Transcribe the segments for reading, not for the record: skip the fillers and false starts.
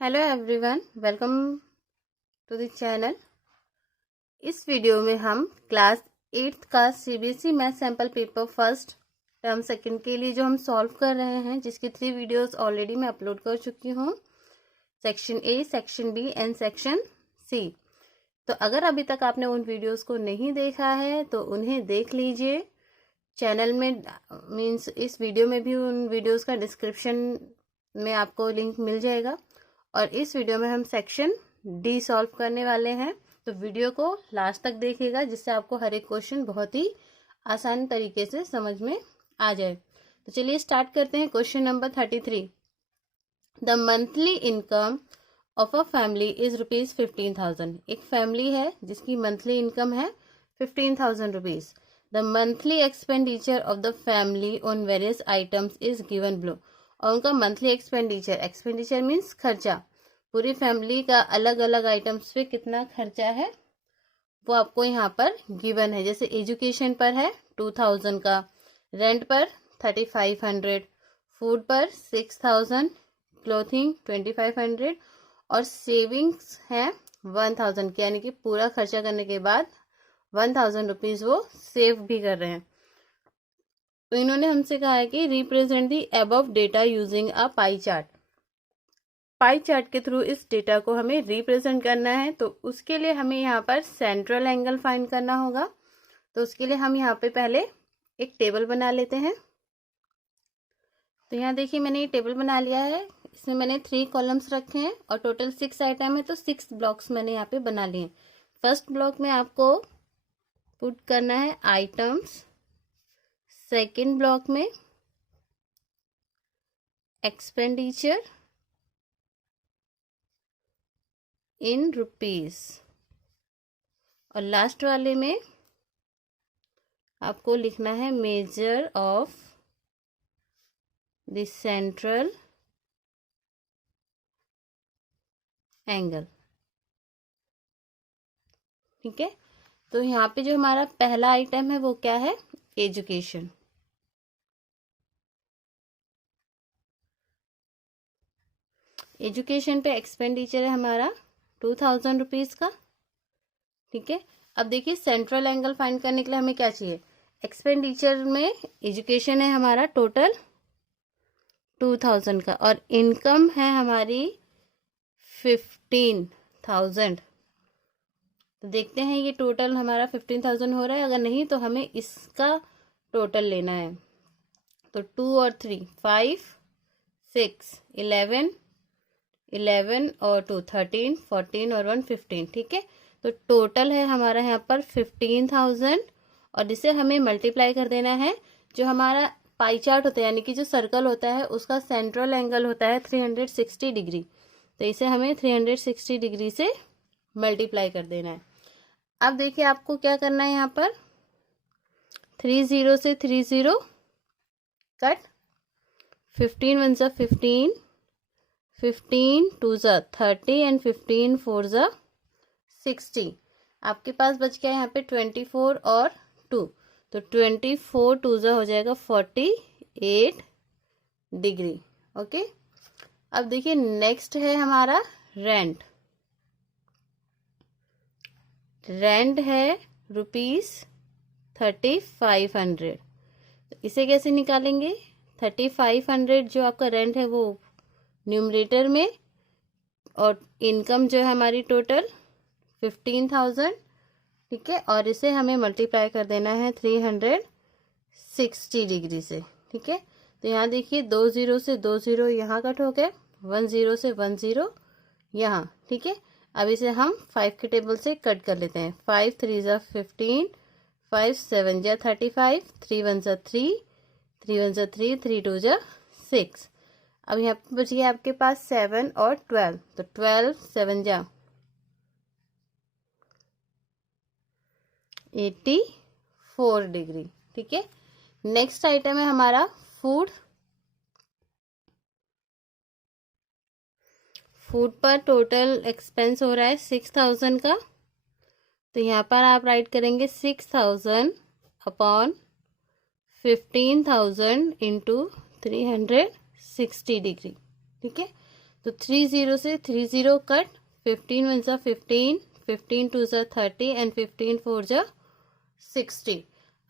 Hello everyone, welcome to the channel. इस video में हम क्लास 8th का CBSE math sample paper first term second के लिए जो हम सॉल्व कर रहे हैं, जिसकी 3 वीडियोस ऑलरेडी मैं अपलोड कर चुकी हूँ, section A, section B and section C. तो अगर अभी तक आपने उन वीडियोस को नहीं देखा है तो उन्हें देख लीजिए। चैनल में मीन्स इस वीडियो में भी उन वीडियोस का डिस्क्रिप्शन में आपको लिंक मिल जाएगा। और इस वीडियो में हम सेक्शन डी सॉल्व करने वाले हैं, तो वीडियो को लास्ट तक देखिएगा, जिससे आपको हर एक क्वेश्चन बहुत ही आसान तरीके से समझ में आ जाए। तो चलिए स्टार्ट करते हैं। Question number 33, the monthly income of a family is ₹15,000। एक फैमिली है जिसकी मंथली इनकम है 15,000 rupees. The monthly expenditure of the family on various items is given below. और उनका मंथली एक्सपेंडिचर मीन्स खर्चा, पूरी फैमिली का अलग अलग आइटम्स पे कितना खर्चा है वो आपको यहाँ पर गिवन है। जैसे एजुकेशन पर है 2,000 का, रेंट पर 3,500, फूड पर 6,000, क्लोथिंग 2,500 और सेविंग्स है 1,000, यानी कि पूरा खर्चा करने के बाद 1,000 रुपीज वो सेव भी कर रहे हैं। तो इन्होंने हमसे कहा है कि represent the above data using a pie chart. Pie chart के थ्रू इस डेटा को हमें रिप्रेजेंट करना है, तो उसके लिए हमें यहाँ पर सेंट्रल एंगल फाइंड करना होगा। तो उसके लिए हम यहाँ पे पहले एक टेबल बना लेते हैं। तो यहाँ देखिए मैंने ये टेबल बना लिया है। इसमें मैंने 3 कॉलम्स रखे हैं और टोटल 6 आइटम है, तो 6 ब्लॉक्स मैंने यहाँ पे बना लिए। फर्स्ट ब्लॉक में आपको पुट करना है आइटम्स, सेकेंड ब्लॉक में एक्सपेंडिचर इन रुपीस और लास्ट वाले में आपको लिखना है measure of the central angle. ठीक है, तो यहाँ पे जो हमारा पहला आइटम है वो क्या है, एजुकेशन। एजुकेशन पे एक्सपेंडिचर है हमारा 2,000 रुपीज का। ठीक है, अब देखिए सेंट्रल एंगल फाइंड करने के लिए हमें क्या चाहिए, एक्सपेंडिचर में एजुकेशन है हमारा टोटल 2,000 का और इनकम है हमारी 15,000। तो देखते हैं ये टोटल हमारा 15,000 हो रहा है। अगर नहीं तो हमें इसका टोटल लेना है। तो 2 और 3 5 6 11 और 2 13 14 और 1 15। ठीक है, तो टोटल है हमारा यहाँ पर 15,000 और जिसे हमें मल्टीप्लाई कर देना है। जो हमारा पाई चार्ट होता है यानी कि जो सर्कल होता है उसका सेंट्रल एंगल होता है 360 डिग्री, तो इसे हमें 360 डिग्री से मल्टीप्लाई कर देना है। अब देखिए आपको क्या करना है, यहाँ पर 30 से 30 कट, 15 1 जा 15, 15 2 जा 30 एंड 15 4 जा 60। आपके पास बच गया यहाँ पे 24 और 2, तो 24 2 जा हो जाएगा 48 डिग्री। ओके, अब देखिए नेक्स्ट है हमारा रेंट। रेंट है ₹3,500। तो इसे कैसे निकालेंगे, 3,500 जो आपका रेंट है वो न्यूमरेटर में और इनकम जो है हमारी टोटल 15,000। ठीक है, और इसे हमें मल्टीप्लाई कर देना है 360 डिग्री से। ठीक है, तो यहाँ देखिए 2 0 से 2 0 यहाँ कट हो गए, 1 0 से 1 0 यहाँ। ठीक है, अब इसे हम 5 के टेबल से कट कर लेते हैं। 5 3 जा 15, 5 7 जा 35, 3 1 जा 3, 3 1 जा 3, 3 2 जा 6। अब यहाँ पे बच गया आपके पास 7 और 12, तो 12 7 जा 84 डिग्री। ठीक है, नेक्स्ट आइटम है हमारा फूड। फूड पर टोटल एक्सपेंस हो रहा है 6,000 का, तो यहाँ पर आप राइट करेंगे 6,000 अपॉन 15,000 इंटू 360 डिग्री। ठीक है, तो 30 से 30 कट, 15 1 ज़ा 15, 15 2 ज़ा 30 एंड 15 4 ज़ा 60।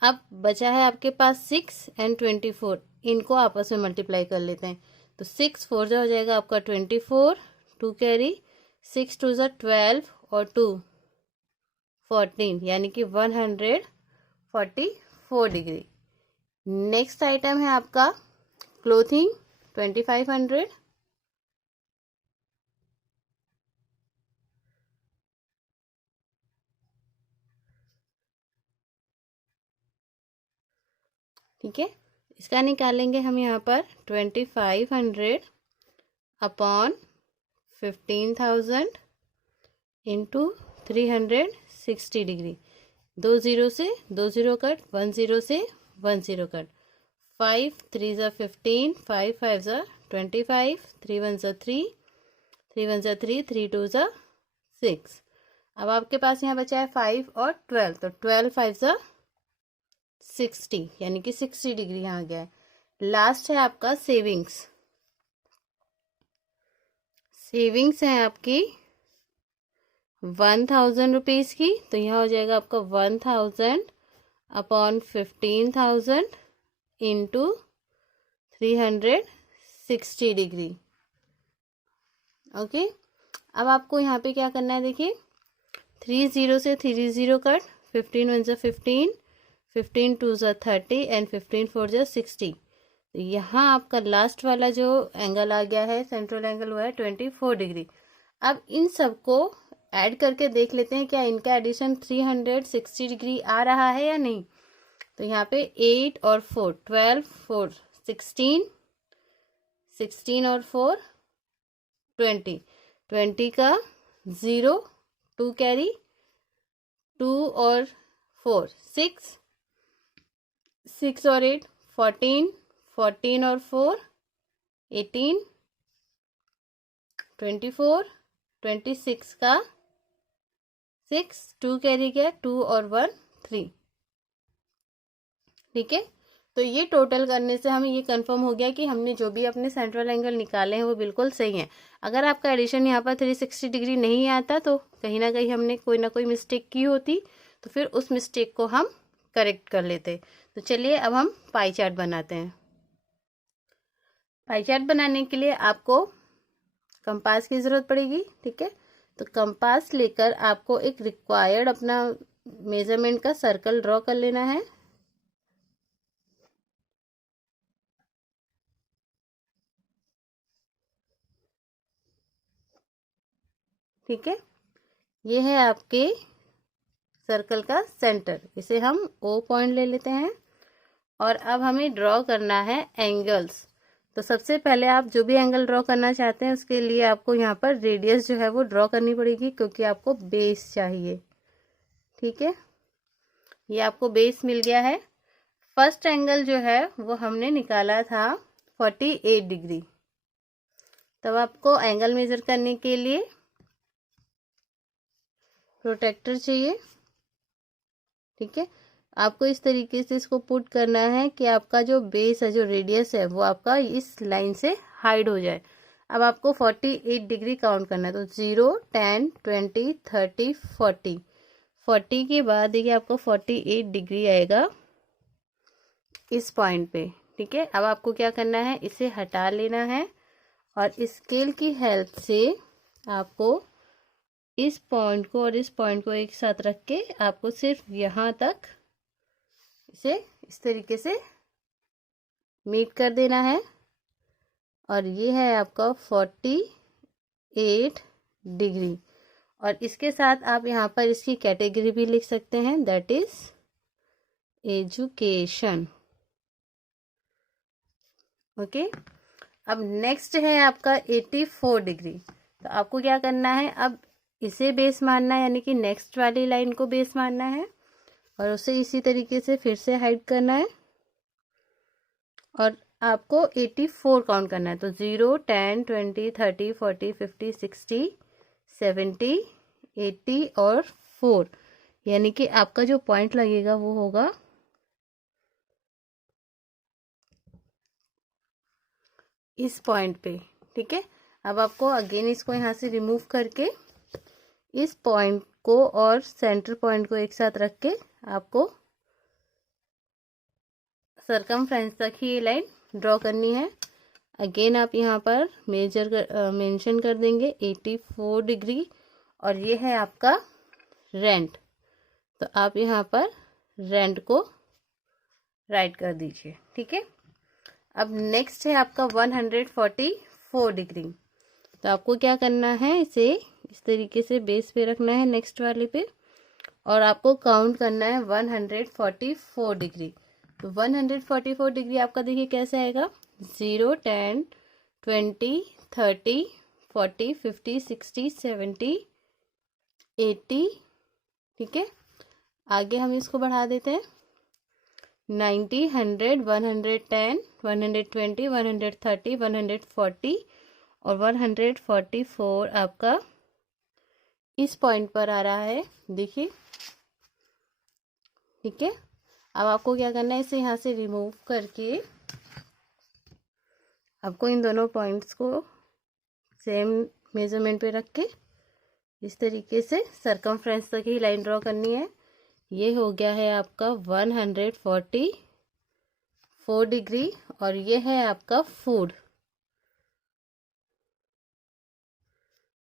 अब बचा है आपके पास 6 एंड 24, इनको आपस में मल्टीप्लाई कर लेते हैं। तो 6 4 ज़ा हो जाएगा आपका 24, 2 कैरी, 6 2 ज़ा 12 और 2 14, यानी कि 144 डिग्री। नेक्स्ट आइटम है आपका क्लोथिंग 2500। ठीक है, इसका निकालेंगे हम यहाँ पर 2500 अपॉन 15,000 इंटू 360 डिग्री। 2 0 से 2 0 कट, 1 0 से 1 0 कट, 5 3 ज़ा 15, 5 5 ज़ा 25, 3 1 ज़ा 3, 3 1 ज़ा 3, 3 2 ज़ा 6। अब आपके पास यहाँ बचा है 5 और 12, तो 12 5 ज़ा 60, यानी कि 60 डिग्री यहाँ गया है। लास्ट है आपका सेविंग्स। सेविंग्स है आपकी 1000 रुपीज़ की, तो यहाँ हो जाएगा आपका 1000 अपॉन 15,000 इंटू 360 डिग्री। ओके, अब आपको यहाँ पे क्या करना है, देखिए 30 से 30 कट, 15 1 ज़ा 15, 15 2 ज़ा 30 एंड 15 4 ज़ा 60। तो यहाँ आपका लास्ट वाला जो एंगल आ गया है, सेंट्रल एंगल, हुआ है 24 डिग्री। अब इन सबको ऐड करके देख लेते हैं क्या इनका एडिशन 360 डिग्री आ रहा है या नहीं। तो यहाँ पे 8 और 4, 12 4 16, 16 और 4 20, 20 का 0, 2 कैरी, 2 और 4 6, 6 और 8 14, 14 और 4 18, 24, 26 का 6, 2 कैरी गया, 2 और 1 3। ठीक है, तो ये टोटल करने से हमें ये कंफर्म हो गया कि हमने जो भी अपने सेंट्रल एंगल निकाले हैं वो बिल्कुल सही है। अगर आपका एडिशन यहाँ पर 360 डिग्री नहीं आता तो कहीं ना कहीं हमने कोई ना कोई मिस्टेक की होती, तो फिर उस मिस्टेक को हम करेक्ट कर लेते। तो चलिए अब हम पाई चार्ट बनाते हैं। पाई चार्ट बनाने के लिए आपको कंपास की ज़रूरत पड़ेगी। ठीक है, तो कंपास लेकर आपको एक रिक्वायर्ड अपना मेजरमेंट का सर्कल ड्रॉ कर लेना है। ठीक है, ये है आपके सर्कल का सेंटर, इसे हम ओ पॉइंट ले लेते हैं। और अब हमें ड्रॉ करना है एंगल्स। तो सबसे पहले आप जो भी एंगल ड्रॉ करना चाहते हैं उसके लिए आपको यहाँ पर रेडियस जो है वो ड्रॉ करनी पड़ेगी, क्योंकि आपको बेस चाहिए। ठीक है, ये आपको बेस मिल गया है। फर्स्ट एंगल जो है वो हमने निकाला था 48 डिग्री। तब आपको एंगल मेजर करने के लिए प्रोटेक्टर चाहिए। ठीक है, आपको इस तरीके से इसको पुट करना है कि आपका जो बेस है, जो रेडियस है, वो आपका इस लाइन से हाइड हो जाए। अब आपको 48 डिग्री काउंट करना है, तो 0 10 20 30 40, 40 के बाद देखिए आपको 48 डिग्री आएगा इस पॉइंट पे। ठीक है, अब आपको क्या करना है, इसे हटा लेना है और स्केल की हेल्प से आपको इस पॉइंट को और इस पॉइंट को एक साथ रख के आपको सिर्फ यहाँ तक इसे इस तरीके से मीट कर देना है। और ये है आपका 48 डिग्री। और इसके साथ आप यहाँ पर इसकी कैटेगरी भी लिख सकते हैं, दैट इज एजुकेशन। ओके, अब नेक्स्ट है आपका 84 डिग्री। तो आपको क्या करना है, अब इसे बेस मानना है, यानी कि नेक्स्ट वाली लाइन को बेस मानना है और उसे इसी तरीके से फिर से हाइड करना है और आपको 84 काउंट करना है। तो 0 10 20 30 40 50 60 70 80 और 4, यानी कि आपका जो पॉइंट लगेगा वो होगा इस पॉइंट पे। ठीक है, अब आपको अगेन इसको यहाँ से रिमूव करके इस पॉइंट को और सेंटर पॉइंट को एक साथ रख के आपको सरकमफ्रेंस तक ही ये लाइन ड्रॉ करनी है। अगेन आप यहाँ पर मेंशन कर देंगे 84 डिग्री और ये है आपका रेंट, तो आप यहाँ पर रेंट को राइट कर दीजिए। ठीक है, अब नेक्स्ट है आपका 144 डिग्री। तो आपको क्या करना है, इसे इस तरीके से बेस पे रखना है नेक्स्ट वाले पे और आपको काउंट करना है 144 डिग्री। तो 144 डिग्री आपका देखिए कैसे आएगा, 0, 10, 20, 30, 40, 50, 60, 70, 80। ठीक है, आगे हम इसको बढ़ा देते हैं 90, 100, 110, 120, 130, 140 और 144 आपका इस पॉइंट पर आ रहा है, देखिए। ठीक है, अब आपको क्या करना है, इसे यहाँ से रिमूव करके आपको इन दोनों पॉइंट्स को सेम मेजरमेंट पे रख के इस तरीके से सरकमफ्रेंस तक ही लाइन ड्रॉ करनी है। ये हो गया है आपका 144 डिग्री और ये है आपका फूड।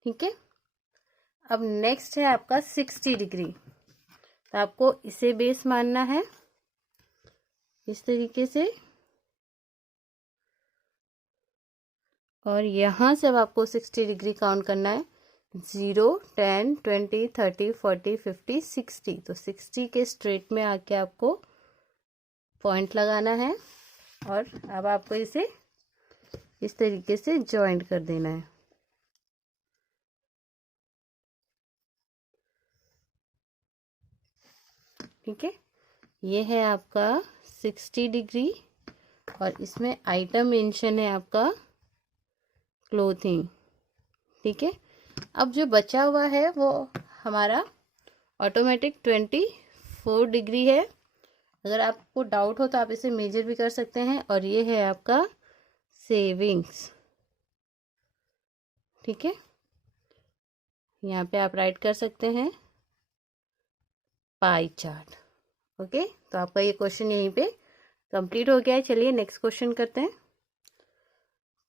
ठीक है, अब नेक्स्ट है आपका 60 डिग्री। तो आपको इसे बेस मानना है इस तरीके से और यहाँ से अब आपको 60 डिग्री काउंट करना है, 0, 10, 20, 30, 40, 50, 60। तो 60 के स्ट्रेट में आके आपको पॉइंट लगाना है और अब आपको इसे इस तरीके से जॉइंट कर देना है। ठीक है, ये है आपका 60 डिग्री और इसमें आइटम मेंशन है आपका क्लोथिंग। ठीक है, अब जो बचा हुआ है वो हमारा ऑटोमेटिक 24 डिग्री है। अगर आपको डाउट हो तो आप इसे मेजर भी कर सकते हैं और ये है आपका सेविंग्स। ठीक है, यहाँ पे आप राइट कर सकते हैं पाई चार्ट। ओके, तो आपका ये क्वेश्चन यहीं पे कंप्लीट हो गया है। चलिए नेक्स्ट क्वेश्चन करते हैं।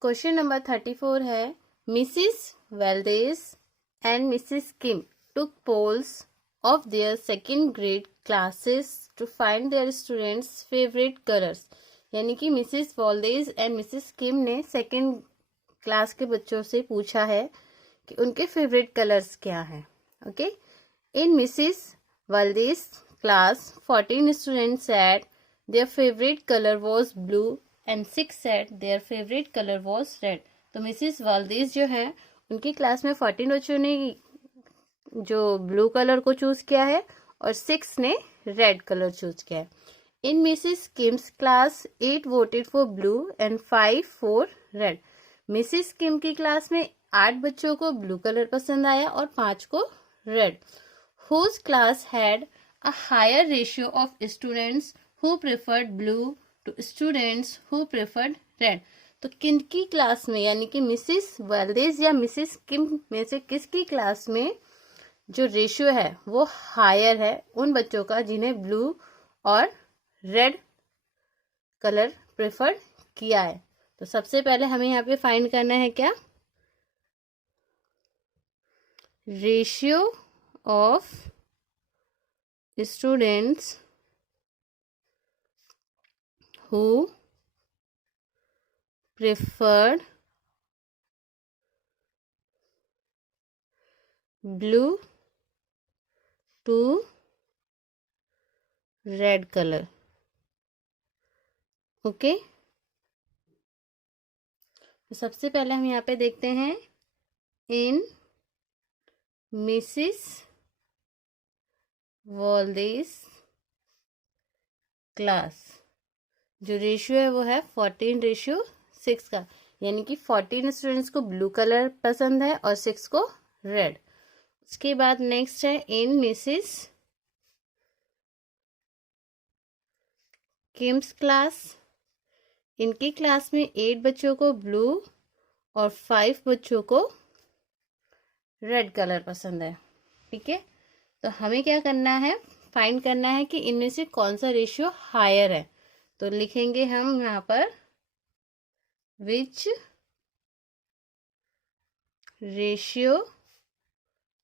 क्वेश्चन नंबर 34 है, Mrs Valdez and Mrs Kim took polls of their second grade classes to find their students favorite colors। यानी कि मिसिस वॉल्डेज एंड मिसिस किम ने सेकंड क्लास के बच्चों से पूछा है कि उनके फेवरेट कलर्स क्या हैं। Okay, in Mrs वॉल्डेज class 14 students said their favorite color was blue and 6 said their favorite color was red। तो मिसिस वॉल्डेज जो है उनकी क्लास में 14 बच्चों ने जो ब्लू कलर को चूज किया है और 6 ने रेड कलर चूज किया है। In Mrs Kim's class 8 voted for blue and 5 for red. Mrs Kim की क्लास में 8 बच्चों को ब्लू कलर पसंद आया और 5 को red. Whose class had a higher ratio of students who preferred blue to students who preferred red. तो किनकी क्लास में, यानी कि मिसिस वेल्डेज या मिसिस किम में से किसकी क्लास में जो रेशियो है वो हायर है उन बच्चों का जिन्हें ब्लू और रेड कलर प्रेफर किया है। तो सबसे पहले हमें यहाँ पे फाइंड करना है क्या, ratio of students who preferred blue to red colour. Okay, तो सबसे पहले हम यहाँ पे देखते हैं इन मिसिस वॉल्डेज क्लास जो रेशियो है वो है 14:6 का, यानी कि 14 स्टूडेंट्स को ब्लू कलर पसंद है और 6 को रेड। उसके बाद नेक्स्ट है इन मिसिस किम्स क्लास, इनकी क्लास में 8 बच्चों को ब्लू और 5 बच्चों को रेड कलर पसंद है। ठीक है, तो हमें क्या करना है, फाइंड करना है कि इनमें से कौन सा रेशियो हायर है। तो लिखेंगे हम यहाँ पर विच रेशियो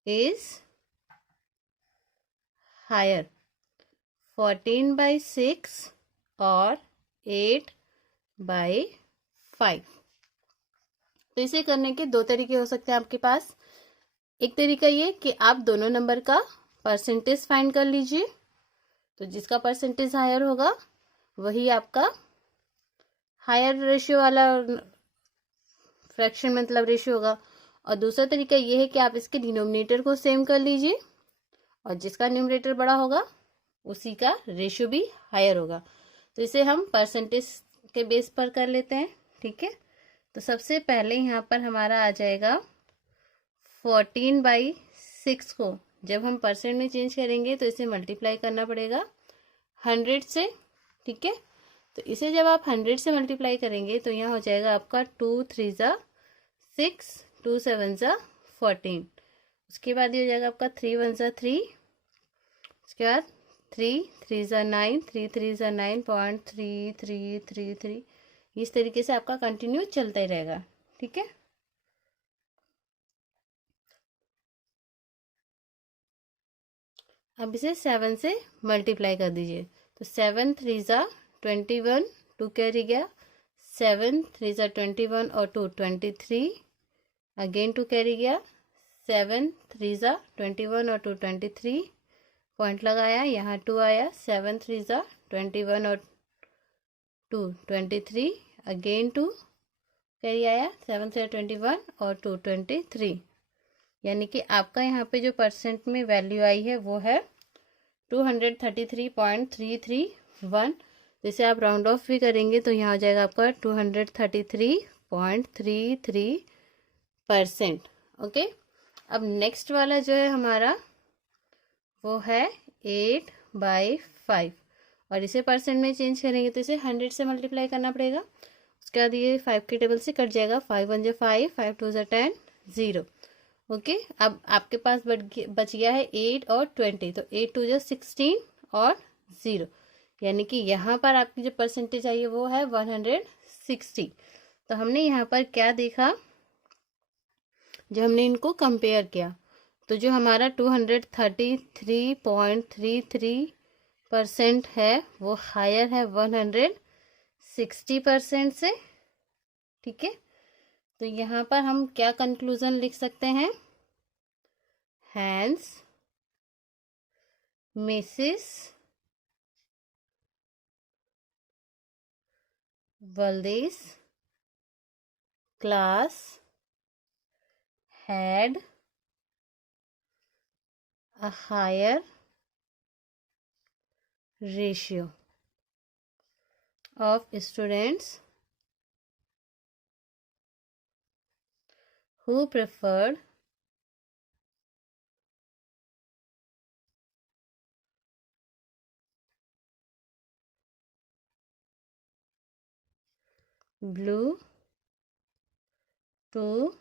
इज हायर, 14/6 और 8/5। तो इसे करने के दो तरीके हो सकते हैं आपके पास। एक तरीका ये कि आप दोनों नंबर का परसेंटेज फाइंड कर लीजिए, तो जिसका परसेंटेज हायर होगा वही आपका हायर रेशियो वाला फ्रैक्शन मतलब रेशियो होगा। और दूसरा तरीका ये है कि आप इसके डिनोमिनेटर को सेम कर लीजिए और जिसका न्यूमरेटर बड़ा होगा उसी का रेशियो भी हायर होगा। तो इसे हम परसेंटेज के बेस पर कर लेते हैं। ठीक है, तो सबसे पहले यहाँ पर हमारा आ जाएगा 14/6 को जब हम परसेंट में चेंज करेंगे तो इसे मल्टीप्लाई करना पड़ेगा 100 से। ठीक है, तो इसे जब आप 100 से मल्टीप्लाई करेंगे तो यहाँ हो जाएगा आपका 2 3 ज़ा 6, 2 7 ज़ा 14। उसके बाद ये हो जाएगा आपका 3 1 ज़ा 3, उसके बाद 3 3 ज़ा 9, 3 3 ज़ा 9.3333। इस तरीके से आपका कंटिन्यू चलता ही रहेगा। ठीक है, अब इसे 7 से मल्टीप्लाई कर दीजिए। तो 7 3 ज़ा 21, 2 कैरी गया, 7 3 ज़ा 21 और 2 23, अगेन 2 कैरी गया, 7 3 ज़ा 21 और 2 23, पॉइंट लगाया, यहाँ 2 आया, 7 3 ज़ा 21 और 2 23, अगेन 2 कैरी आया, 7 से 21 और 2 23, यानी कि आपका यहाँ पे जो परसेंट में वैल्यू आई है वो है 233.331। जैसे आप राउंड ऑफ भी करेंगे तो यहाँ हो जाएगा आपका 233.33%। ओके, अब नेक्स्ट वाला जो है हमारा वो है 8/5 और इसे परसेंट में चेंज करेंगे तो इसे 100 से मल्टीप्लाई करना पड़ेगा। उसके बाद ये 5 के टेबल से कट जाएगा, 5 1 ज़ा 5, 5 2 ज़ा 10, 0। ओके, अब आपके पास बच गया है 8 और 20, तो 8 2 ज़ा 16 और 0, यानी कि यहाँ पर आपकी जो परसेंटेज आई है वो है 160। तो हमने यहाँ पर क्या देखा, जो हमने इनको कंपेयर किया तो जो हमारा 233.33% है वो हायर है 160% से। ठीक है, तो यहाँ पर हम क्या कंक्लूजन लिख सकते हैं, hence Mrs Valdez class had a higher ratio of students who preferred blue to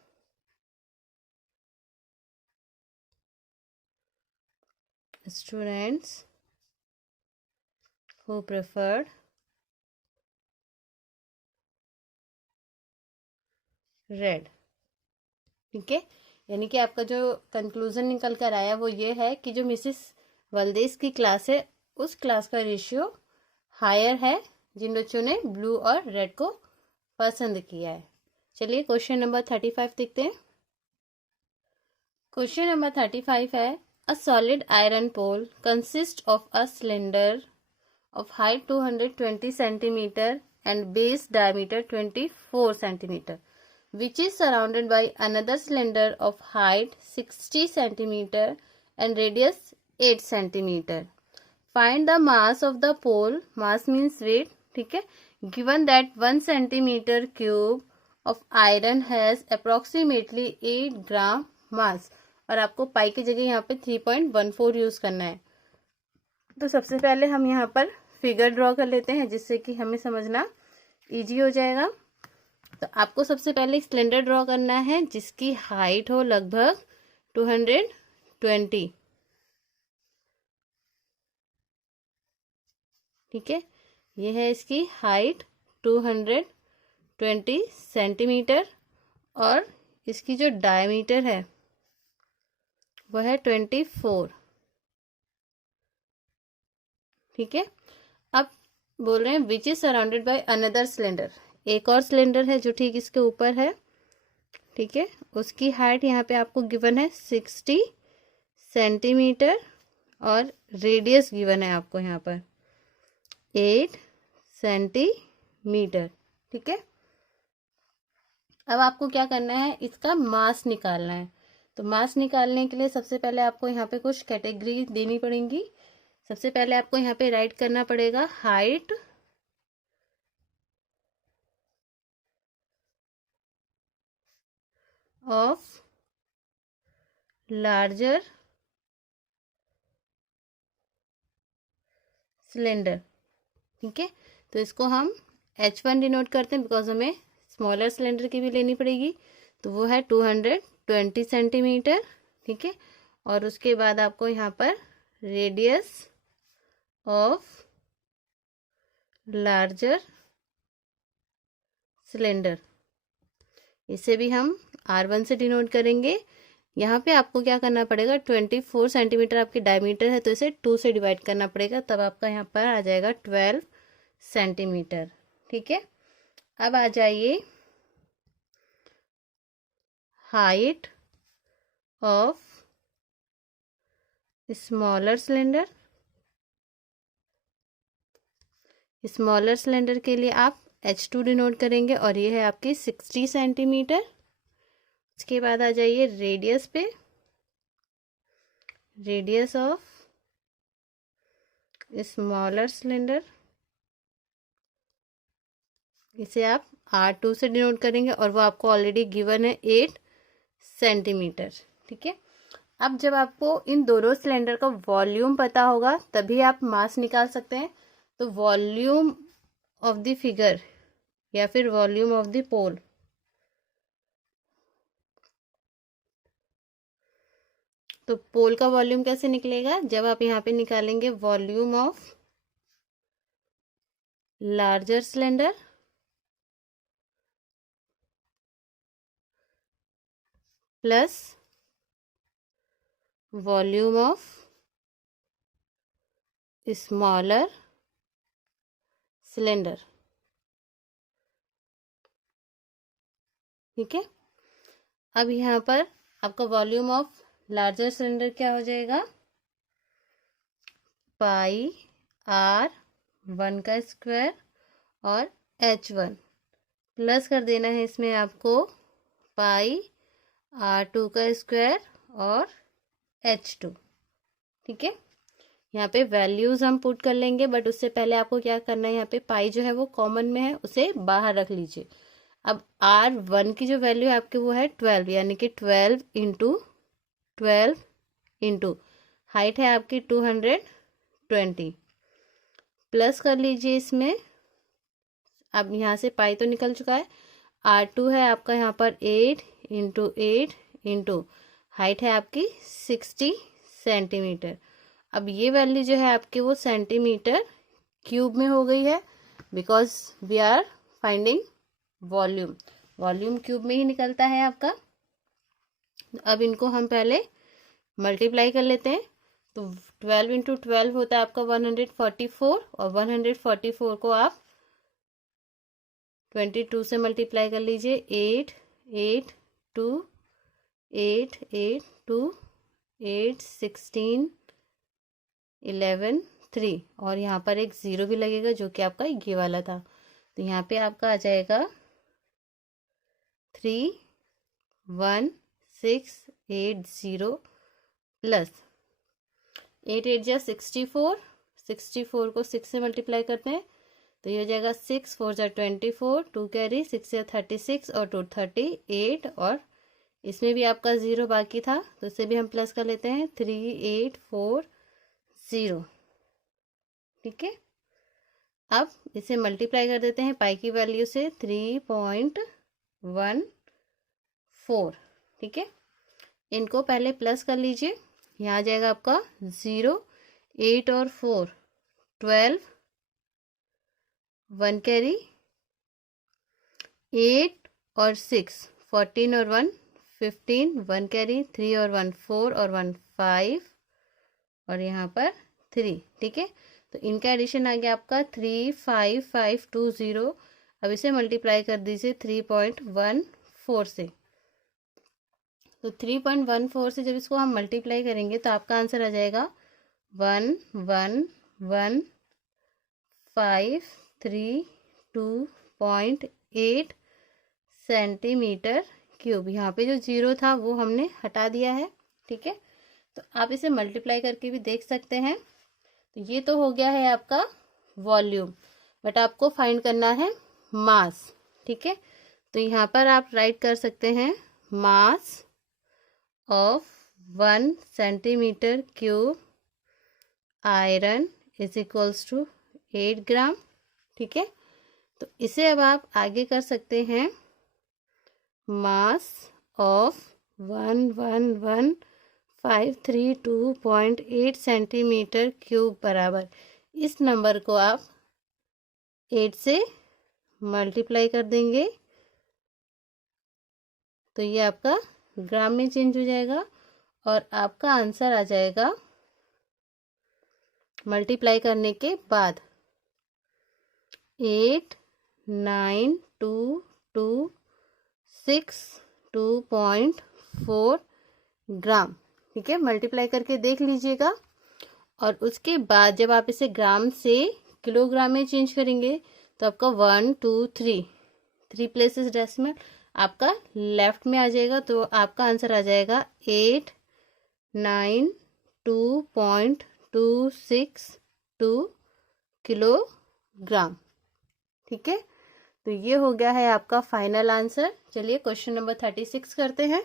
students who preferred red। ठीक है, यानी कि आपका जो कंक्लूजन निकल कर आया वो ये है कि जो मिसेस वल्देस की क्लास है उस क्लास का रेशियो हायर है जिन बच्चों ने ब्लू और रेड को पसंद किया है। चलिए क्वेश्चन नंबर 35 देखते हैं। क्वेश्चन नंबर 35 है, a solid iron pole consist of a cylinder of height 220 centimeter and base diameter 24 centimeter, which is surrounded by another cylinder of height 60 centimeter and radius 8 centimeter. Find the mass of the pole, mass means weight, ठीक है, given that 1 centimeter cube of iron has approximately 8 gram mass, और आपको पाई की जगह यहाँ पे 3.14 use करना है। तो सबसे पहले हम यहाँ पर फिगर ड्रॉ कर लेते हैं जिससे कि हमें समझना इजी हो जाएगा। तो आपको सबसे पहले एक सिलेंडर ड्रॉ करना है जिसकी हाइट हो लगभग 220। ठीक है, ये है इसकी हाइट 220 सेंटीमीटर और इसकी जो डायमीटर है वह है 24। ठीक है, अब बोल रहे हैं which is surrounded by another cylinder. एक और सिलेंडर है जो ठीक इसके ऊपर है। ठीक है, उसकी हाइट यहाँ पे आपको गिवन है 60 सेंटीमीटर और रेडियस गिवन है आपको यहाँ पर 8 सेंटीमीटर। ठीक है, अब आपको क्या करना है, इसका मास निकालना है। तो मास निकालने के लिए सबसे पहले आपको यहाँ पे कुछ कैटेगरी देनी पड़ेंगी। सबसे पहले आपको यहाँ पे राइट करना पड़ेगा हाइट ऑफ लार्जर सिलेंडर। ठीक है, तो इसको हम H1 डिनोट करते हैं बिकॉज हमें स्मॉलर सिलेंडर की भी लेनी पड़ेगी। तो वो है 220 सेंटीमीटर। ठीक है, और उसके बाद आपको यहाँ पर रेडियस ऑफ लार्जर सिलेंडर, इसे भी हम R1 से डिनोट करेंगे। यहाँ पे आपको क्या करना पड़ेगा, 24 सेंटीमीटर आपकी डायमीटर है तो इसे 2 से डिवाइड करना पड़ेगा, तब आपका यहाँ पर आ जाएगा 12 सेंटीमीटर। ठीक है, अब आ जाइए height of smaller cylinder. Smaller cylinder के लिए आप H2 डिनोट करेंगे और ये है आपकी 60 सेंटीमीटर। उसके बाद आ जाइए रेडियस पे, रेडियस ऑफ स्मॉलर सिलेंडर, इसे आप R2 से डिनोट करेंगे और वो आपको ऑलरेडी गिवन है 8 सेंटीमीटर। ठीक है, अब जब आपको इन दोनों सिलेंडर का वॉल्यूम पता होगा तभी आप मास निकाल सकते हैं। तो वॉल्यूम ऑफ द फिगर या फिर वॉल्यूम ऑफ द पोल, तो पोल का वॉल्यूम कैसे निकलेगा, जब आप यहाँ पे निकालेंगे volume of larger cylinder plus volume of smaller cylinder. ठीक है, अब यहाँ पर आपका वॉल्यूम ऑफ लार्जर सिलेंडर क्या हो जाएगा, पाई R1 का स्क्वायर और H1 प्लस कर देना है इसमें आपको पाई R2 का स्क्वायर और H2। ठीक है, यहाँ पे वैल्यूज हम पुट कर लेंगे, बट उससे पहले आपको क्या करना है, यहाँ पे पाई जो है वो कॉमन में है, उसे बाहर रख लीजिए। अब R1 की जो वैल्यू है आपके वो है 12, यानी कि 12 इंटू हाइट है आपकी 220 प्लस कर लीजिए इसमें। अब यहाँ से पाई तो निकल चुका है, R2 है आपका यहाँ पर 8 इंटू हाइट है आपकी 60 सेंटीमीटर। अब ये वैल्यू जो है आपके वो सेंटीमीटर क्यूब में हो गई है because we are finding volume, volume cube में ही निकलता है आपका। अब इनको हम पहले मल्टीप्लाई कर लेते हैं। तो 12 इंटू 12 होता है आपका 144 और 144 को आप 22 से मल्टीप्लाई कर लीजिए। 8 8 2 8 8 2 8 16 11 3 और यहाँ पर एक 0 भी लगेगा जो कि आपका ये वाला था। तो यहाँ पे आपका आ जाएगा 31680 प्लस 8 8 जा 64, 64 को 6 से मल्टीप्लाई करते हैं तो ये हो जाएगा 6 4 जा 24, 2 कैरी 6 या 36 और 2 38 और इसमें भी आपका 0 बाकी था तो इसे भी हम प्लस कर लेते हैं 3840। ठीक है, अब इसे मल्टीप्लाई कर देते हैं पाई की वैल्यू से 3.5 4। ठीक है, इनको पहले प्लस कर लीजिए। यहाँ आ जाएगा आपका 0, 8 और 4 12, 1 कैरी, 8 और 6 14 और 1 15, 1 कैरी, 3 और 1 4 और 1 5 और यहाँ पर 3। ठीक है, तो इनका एडिशन आ गया आपका 35520। अब इसे मल्टीप्लाई कर दीजिए 3.14 से। तो 3.14 से जब इसको हम मल्टीप्लाई करेंगे तो आपका आंसर आ जाएगा 111532.8 सेंटीमीटर क्यूब। यहाँ पे जो 0 था वो हमने हटा दिया है। ठीक है, तो आप इसे मल्टीप्लाई करके भी देख सकते हैं। तो ये तो हो गया है आपका वॉल्यूम, बट आपको फाइंड करना है मास। ठीक है, तो यहाँ पर आप राइट कर सकते हैं mass of 1 centimetre cube iron is equals to 8 gram. ठीक है, तो इसे अब आप आगे कर सकते हैं मास ऑफ 111532.8 सेंटीमीटर क्यूब बराबर, इस नंबर को आप 8 से मल्टीप्लाई कर देंगे तो ये आपका ग्राम में चेंज हो जाएगा और आपका आंसर आ जाएगा मल्टीप्लाई करने के बाद 892262.4 ग्राम। ठीक है, मल्टीप्लाई करके देख लीजिएगा और उसके बाद जब आप इसे ग्राम से किलोग्राम में चेंज करेंगे तो आपका 1 2 3 प्लेसेस डेसिमल आपका लेफ्ट में आ जाएगा। तो आपका आंसर आ जाएगा 892.262 किलोग्राम। ठीक है, तो ये हो गया है आपका फाइनल आंसर। चलिए क्वेश्चन नंबर 36 करते हैं।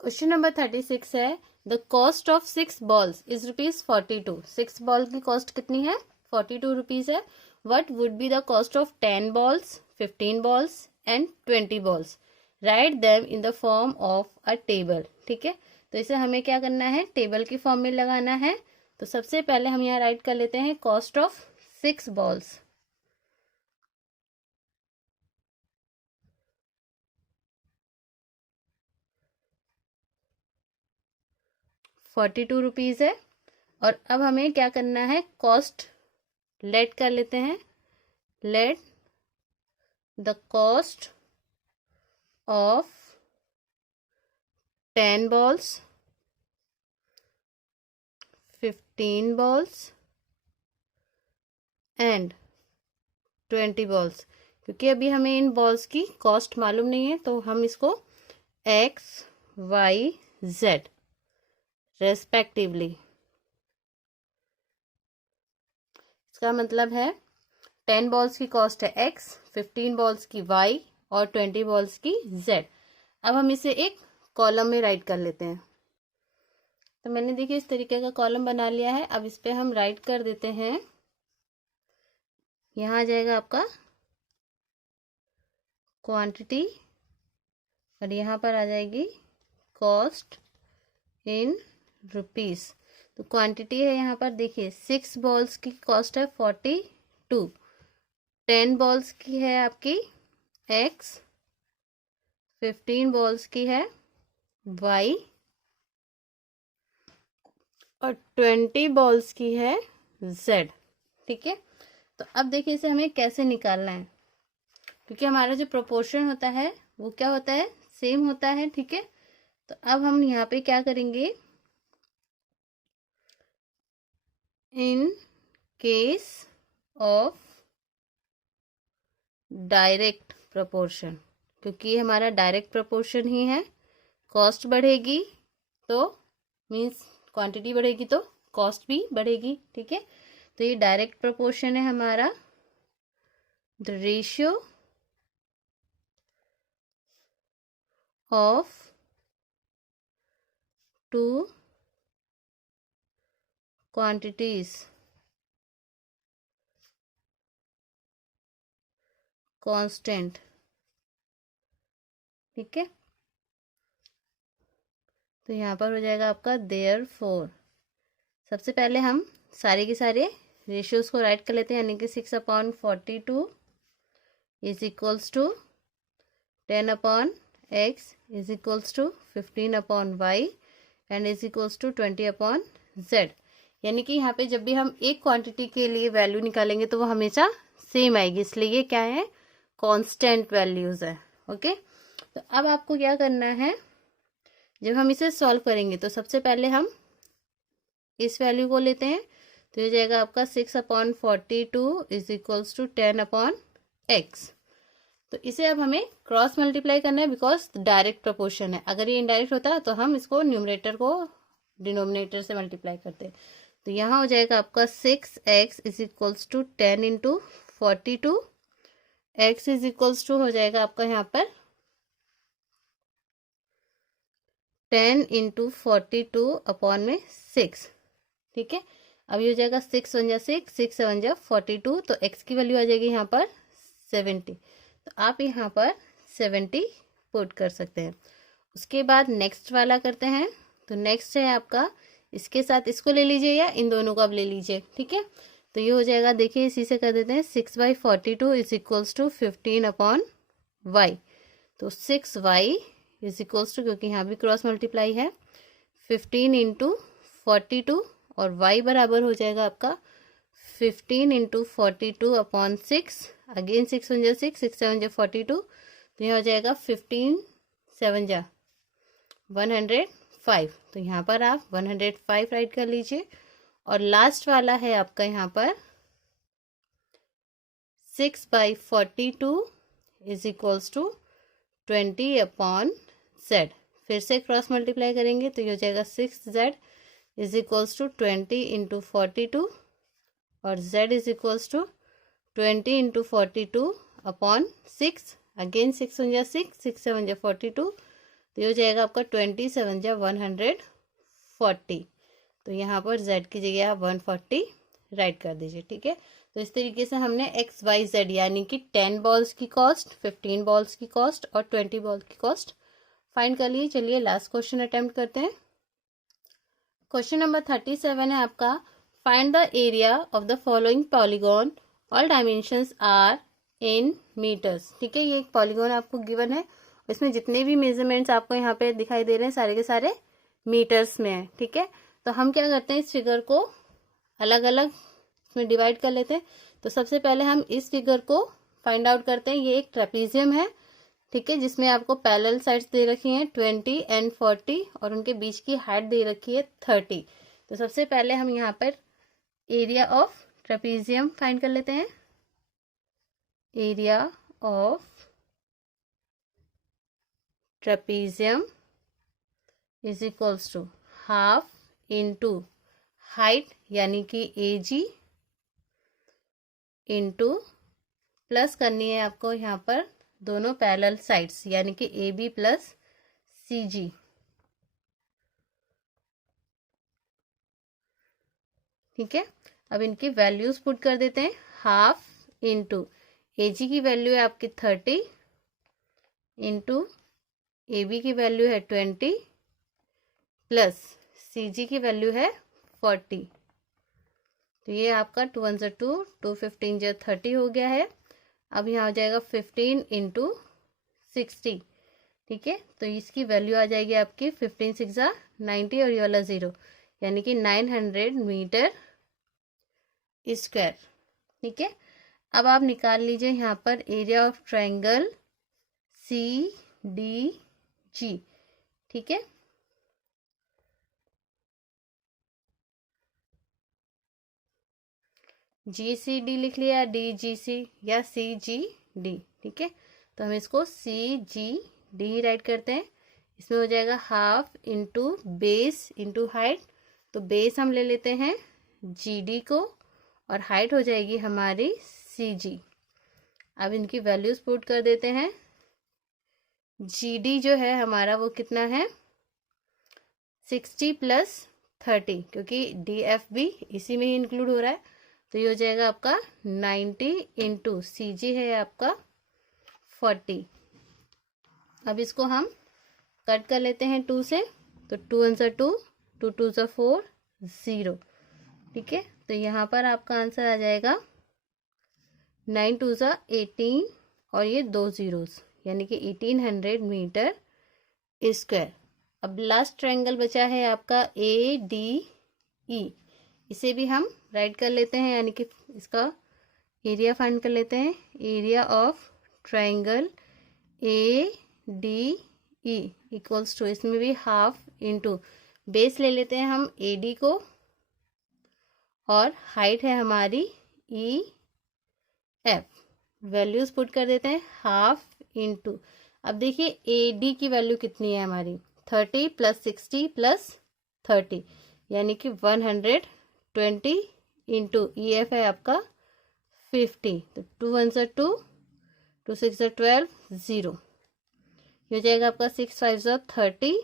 क्वेश्चन नंबर 36 है the cost of 6 balls is ₹42। 6 ball की कॉस्ट कितनी है? 42 रुपीज है। What would be the cost of 10 balls, 15 balls and 20 balls? Write them in the form of a table. ठीक है, तो इसे हमें क्या करना है, टेबल की फॉर्म में लगाना है। तो सबसे पहले हम यहाँ राइट कर लेते हैं कॉस्ट ऑफ 6 बॉल्स। ₹42 है। और अब हमें क्या करना है, कॉस्ट लेट कर लेते हैं। Let the cost of 10 balls, 15 balls and 20 balls। क्योंकि अभी हमें इन बॉल्स की कॉस्ट मालूम नहीं है तो हम इसको x, y, z रेस्पेक्टिवली, इसका मतलब है 10 बॉल्स की कॉस्ट है x, 15 बॉल्स की y और 20 बॉल्स की z। अब हम इसे एक कॉलम में राइट कर लेते हैं। तो मैंने देखिए इस तरीके का कॉलम बना लिया है। अब इस पे हम राइट कर देते हैं, यहाँ आ जाएगा आपका क्वांटिटी और यहाँ पर आ जाएगी कॉस्ट इन रुपीस। तो क्वांटिटी है यहाँ पर देखिए 6 बॉल्स की कॉस्ट है 42, 10 बॉल्स की है आपकी x, 15 बॉल्स की है y और 20 बॉल्स की है z। ठीक है, तो अब देखिए इसे हमें कैसे निकालना है, क्योंकि हमारा जो प्रोपोर्शन होता है वो क्या होता है, सेम होता है। ठीक है, तो अब हम यहाँ पे क्या करेंगे, in case of direct proportion, क्योंकि ये हमारा डायरेक्ट प्रोपोर्शन ही है, कॉस्ट बढ़ेगी तो मीन्स क्वांटिटी बढ़ेगी तो कॉस्ट भी बढ़ेगी। ठीक है, तो ये डायरेक्ट प्रोपोर्शन है हमारा। The ratio of 2 quantities constant ठीक है। तो यहाँ पर हो जाएगा आपका देयरफॉर। सबसे पहले हम सारे के सारे रेशियोज को राइट कर लेते हैं, यानी कि 6/42 is equals to 10/x is equals to 15/y and is equals to 20/z। यानी कि यहाँ पे जब भी हम एक क्वांटिटी के लिए वैल्यू निकालेंगे तो वो हमेशा सेम आएगी, इसलिए ये क्या है, कांस्टेंट वैल्यूज है। ओके, तो अब आपको क्या करना है, जब हम इसे सॉल्व करेंगे तो सबसे पहले हम इस वैल्यू को लेते हैं, तो ये जाएगा आपका 6/42 इज इक्वल्स टू 10/x। तो इसे अब हमें क्रॉस मल्टीप्लाई करना है बिकॉज डायरेक्ट प्रोपोर्शन है। अगर ये इनडायरेक्ट होता तो हम इसको न्यूमरेटर को डिनोमिनेटर से मल्टीप्लाई करते। तो यहाँ हो जाएगा आपका 6x is equals to 10 into 42, x is equals to हो जाएगा आपका यहाँ पर 10 इंटू 42 अपॉन में 6। ठीक है, अब ये हो जाएगा 6 1 जा 6, 6 7 जा 42, तो x की वैल्यू आ जाएगी यहाँ पर 70। तो आप यहाँ पर 70 पुट कर सकते हैं। उसके बाद नेक्स्ट वाला करते हैं। तो नेक्स्ट है आपका, इसके साथ इसको ले लीजिए या इन दोनों को आप ले लीजिए। ठीक है, तो ये हो जाएगा, देखिए इसी से कर देते हैं, 6/42 इज इक्वल्स टू 15/y। तो 6y इज इक्वल्स टू, क्योंकि यहाँ भी क्रॉस मल्टीप्लाई है, 15 इंटू 42 और y बराबर हो जाएगा आपका 15 इंटू 42 अपॉन 6। अगेन 6 1 जा 6, 6 7 जा 42, तो यहाँ हो जाएगा 15 7 जा 105। तो यहाँ पर आप 105 राइट कर लीजिए। और लास्ट वाला है आपका यहाँ पर 6/42 इज इक्वल्स टू 20/z। फिर से क्रॉस मल्टीप्लाई करेंगे तो ये हो जाएगा 6z is equals to 20 into 42 और z is equals to 20 into 42 upon 6। Again 6 1 जा 6, 6 7 जा 42, तो ये हो जाएगा आपका 27 जा 140। तो यहाँ पर z की जगह आप 140 राइट कर दीजिए। ठीक है, तो इस तरीके से हमने एक्स वाई जेड यानी कि 10 बॉल्स की कॉस्ट, 15 बॉल्स की कॉस्ट और 20 बॉल्स की कॉस्ट फाइंड कर लिए। चलिए लास्ट क्वेश्चन अटेम्प्ट करते हैं। क्वेश्चन नंबर 37 है आपका, find the area of the following polygon, all dimensions are in metres. ठीक है, ये एक पॉलीगॉन आपको गिवन है, इसमें जितने भी मेजरमेंट्स आपको यहाँ पे दिखाई दे रहे हैं सारे के सारे मीटर्स में है। ठीक है, तो हम क्या करते हैं, इस फिगर को अलग अलग इसमें डिवाइड कर लेते हैं। तो सबसे पहले हम इस फिगर को फाइंड आउट करते हैं। ये एक ट्रेपीजियम है, ठीक है, जिसमें आपको पैरेलल साइड्स दे रखी हैं 20 एंड 40 और उनके बीच की हाइट दे रखी है 30। तो सबसे पहले हम यहाँ पर एरिया ऑफ ट्रेपीजियम फाइंड कर लेते हैं। Area of trapezium is equals to half into height यानी कि AG इंटू प्लस करनी है आपको यहाँ पर दोनों पैरेलल साइड्स यानी कि AB प्लस CG। ठीक है, अब इनकी वैल्यूज पुट कर देते हैं। हाफ इंटू AG की वैल्यू है आपकी 30 इंटू AB की वैल्यू है 20 प्लस CG की वैल्यू है 40। तो ये आपका 2 1 2, 2 15 जो 30 हो गया है। अब यहाँ हो जाएगा 15 इंटू 60। ठीक है, तो इसकी वैल्यू आ जाएगी आपकी 15 6 90 और ये वाला 0 यानी कि 900 मीटर स्क्वायर। ठीक है, अब आप निकाल लीजिए यहाँ पर एरिया ऑफ ट्रायंगल CDG। ठीक है, GCD लिख लिया, DGC या CGD। ठीक है, तो हम इसको CGD राइट करते हैं। इसमें हो जाएगा half into base into height. तो बेस हम ले लेते हैं GD को और हाइट हो जाएगी हमारी CG। अब इनकी वैल्यूज पुट कर देते हैं। GD जो है हमारा वो कितना है 60 प्लस 30, क्योंकि DF भी इसी में ही इंक्लूड हो रहा है। तो ये हो जाएगा आपका 90 इंटू CG है आपका 40। अब इसको हम कट कर लेते हैं 2 से, तो 2 × 2, 2 × 2 = 4, 0। ठीक है, तो यहाँ पर आपका आंसर आ जाएगा 9 × 2 = 18 और ये 2 zeros यानी कि 1800 मीटर स्क्वायर। अब लास्ट ट्रायंगल बचा है आपका ADE, इसे भी हम राइट कर लेते हैं, यानी कि इसका एरिया फाइंड कर लेते हैं। Area of triangle ADE equals to, इसमें भी हाफ इंटू बेस ले लेते हैं हम AD को, और हाइट है हमारी EF, वैल्यूज पुट कर देते हैं हाफ इंटू। अब देखिए AD की वैल्यू कितनी है हमारी, 30 + 60 + 30 यानी कि 120 इंटू EF है आपका 50, तो 2 × 1 = 2, 2 × 6 = 12, 0। ये हो जाएगा आपका 6 × 5 = 30।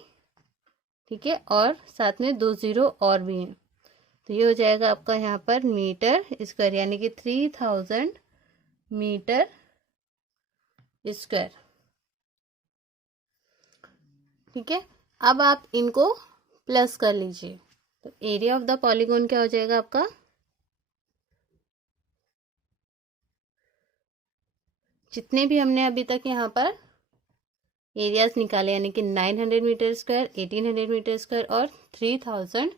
ठीक है, और साथ में 2 0 और भी हैं, तो ये हो जाएगा आपका यहाँ पर मीटर स्क्वायर, यानी कि 3000 मीटर स्क्वायर। ठीक है, अब आप इनको प्लस कर लीजिए, तो एरिया ऑफ द पॉलीगोन क्या हो जाएगा आपका, जितने भी हमने अभी तक यहाँ पर एरियाज निकाले, यानी कि 900 मीटर स्क्वायर, 1800 मीटर स्क्वायर और 3000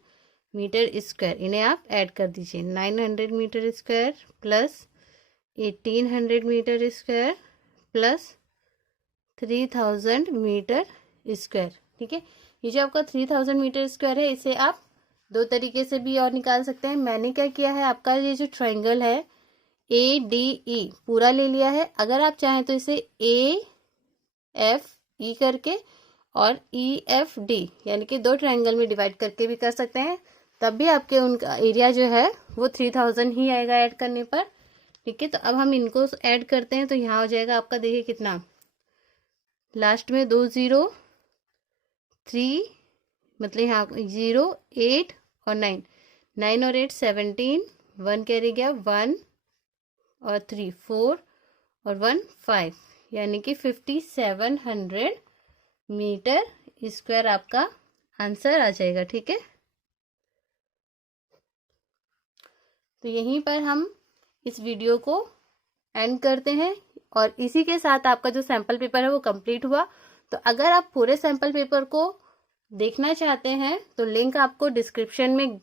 मीटर स्क्वायर, इन्हें आप ऐड कर दीजिए। 900 metre square plus 1800 metre square plus 3000 metre square. ठीक है, ये जो आपका 3000 मीटर स्क्वायर है, इसे आप दो तरीके से भी और निकाल सकते हैं। मैंने क्या किया है, आपका ये जो ट्रायंगल है ADE पूरा ले लिया है। अगर आप चाहें तो इसे AFE करके और EFD यानी कि 2 ट्रायंगल में डिवाइड करके भी कर सकते हैं, तब भी आपके उनका एरिया जो है वो 3000 ही आएगा ऐड करने पर। ठीक है, तो अब हम इनको ऐड करते हैं, तो यहाँ हो जाएगा आपका, देखिए कितना, लास्ट में 2 0, 3 मतलब यहाँ 0, 8 और 9, 9 और 8 17, 1 कैरी गया, 1 और 3 4 और 1 5, यानी कि 5700 मीटर स्क्वायर आपका आंसर आ जाएगा। ठीक है, तो यहीं पर हम इस वीडियो को एंड करते हैं, और इसी के साथ आपका जो सैम्पल पेपर है वो कंप्लीट हुआ। तो अगर आप पूरे सैम्पल पेपर को देखना चाहते हैं तो लिंक आपको डिस्क्रिप्शन में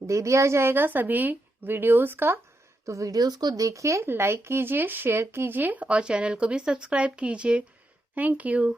दे दिया जाएगा सभी वीडियोस का, तो वीडियोस को देखिए, लाइक कीजिए, शेयर कीजिए और चैनल को भी सब्सक्राइब कीजिए। Thank you.